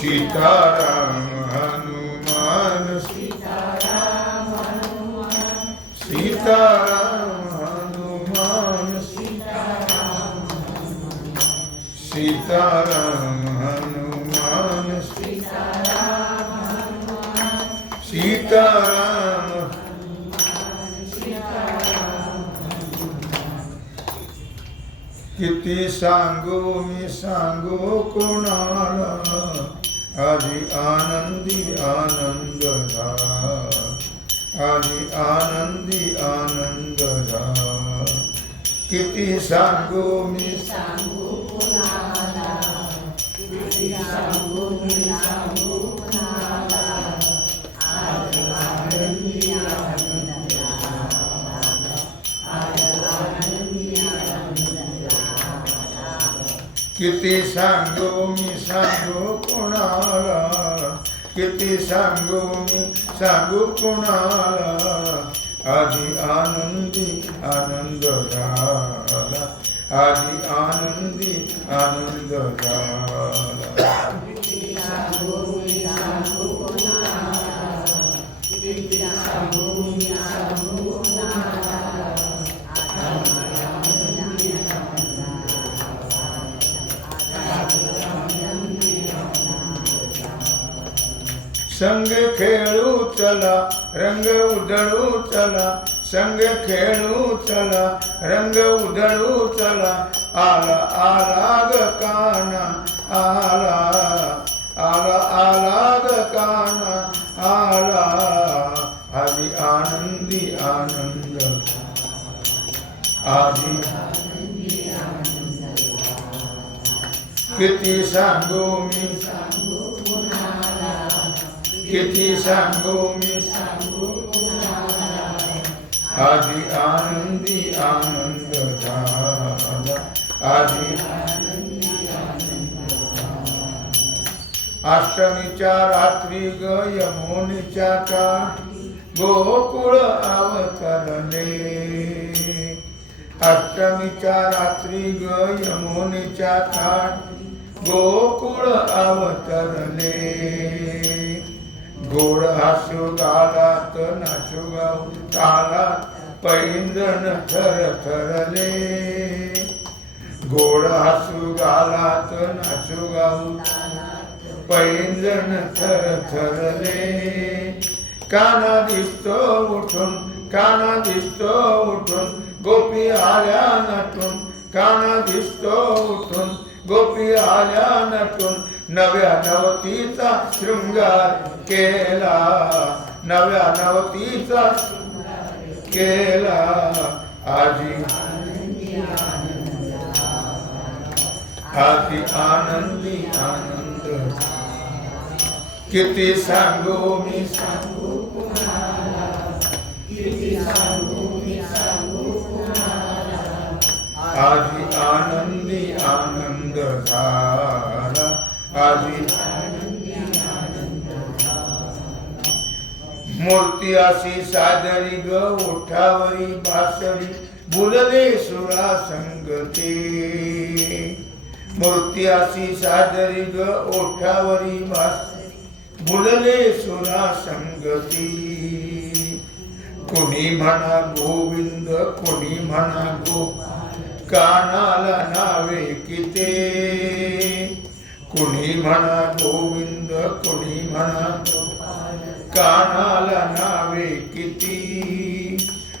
सीताराम हनुमान सीताराम हनुमान सीताराम हनुमान सीताराम। किती सांगू मी सांगू कोणाला? आधी आनंदी आनंद झाला आधी आनंदी आनंद झाला किती सांगू मी सांगू। कुणाला किती सांगू मी सांगू। किती सांगू मी सांगू कोणाला किती सांगू मी सांगू कोणाला आधी आनंदी आनंद झाला आधी आनंदी आनंद झाला संग खेळू चला रंग उधळू चला संग खेळू चला रंग उधळू चला आला आला ग काना आला आला आला ग काना आला. आधी आनंदी आनंद आधी किती सांगू मी? किती सांगू मी आधी आनंदी आनंद झाला. आधी अष्टमीच्या रात्री ग यमुनीच्या काठ गोकुळ अवतरले. अष्टमीच्या रात्री ग यमुनीच्या काठ गोकुळ अवतरले. गोड हसू गालात नाचू गाऊ तालात पैंजण थर थरले. गोड हसू गालात नाचू गाऊ पैंजण थर थरले. काना दिसतो उठून काना दिसतो उठून गोपी आल्या नटून काना दिसतो उठून गोपी आल्या नटून नव्या नवतीचा शृंगार केला. नव्या नवतीचा केला. आजी आजी आनंदी आनंद. किती सांगू मी सांगू आजी आनंदी आनंद झाला. मूर्ती आसी सादरी ग ओठावरी बासरी बुलले सुरा संगते. मूर्ती आसी सादरी ग ओठावरी बासरी बुलले सुरा संगती. कोणी म्हणा गोविंद कोणी म्हणा गो कानाला नावे किते? कोणी म्हणा गोविंद कोणी म्हणा कानाला नावे किती?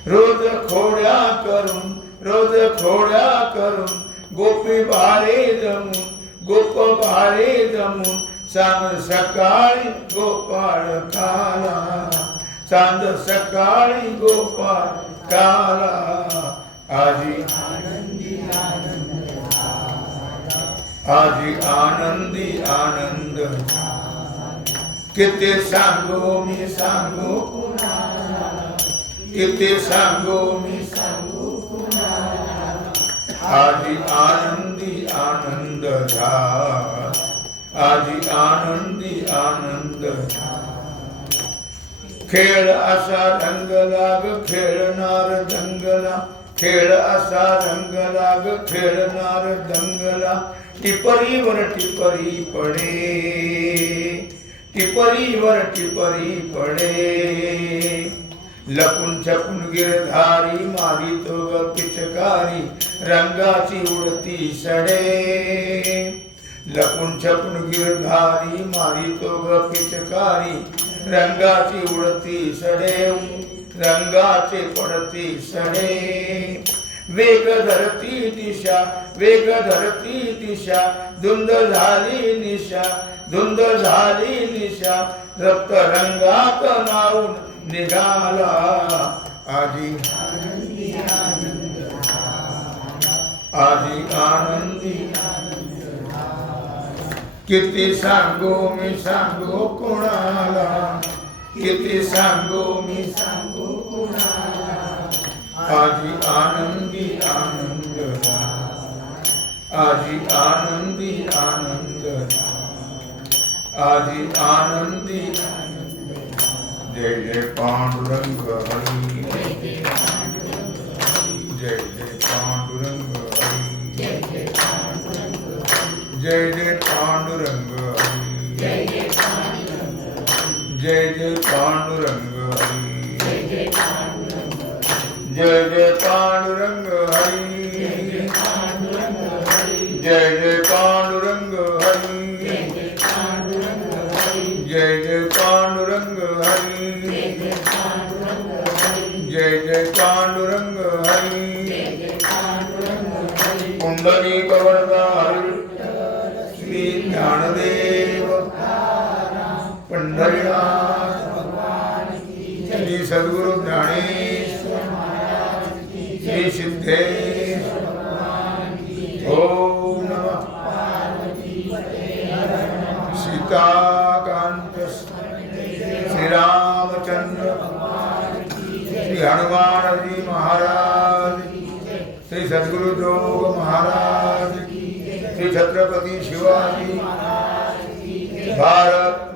रोज खोड्या करून रोज खोड्या करून गोपी भारे जमून गोप भारे जमून सांज सकाळी गोपाळ काला. सांज सकाळी गोपाळ काला. आजी आजी आनंदी आनंद. किती सांगू मी सांगू किती सांगू मी सांगू आजी आनंदी आनंद झाला आजी आनंदी आनंद खेळ असा रंगला ग खेळणार दंगला. खेळ असा रंगला ग खेळणार दंगला. टिपरीवर टिपरी पडे. टिपरीवर टिपरी पडे. लपून छपून गिरधारी मारी तो ग पिचकारी रंगाची उडती सडे. लपून छपून गिरधारी मारी तो ग पिचकारी रंगाची उडती सडे. रंगाचे पडती सडे. वेग धरती दिशा वेग धरती दिशा धुंद झाली निशा धुंद झाली निशा रक्त रंगात नावून निघाला. आजी आजी आनंदी किती सांगू मी सांगू कोणाला? किती सांगू मी सांगू कोणाला? आजी आनंदी आनंद आदि आनंदी आनंद. आदि आनंदी. जय जय पांडुरंग हरी. जय जय पांडुरंग हरी. जय जय पांडुरंग हरी. जय जय पांडुरंग हरी. जय जय पांडुरंग पुंडरी कवरदा श्री ज्ञानदेव। पंढरीनाथ श्री सद्गुरु ज्ञानेश्वर श्री सिद्धेश श्री सद्गुरु महाराज श्री छत्रपती शिवाजी भारत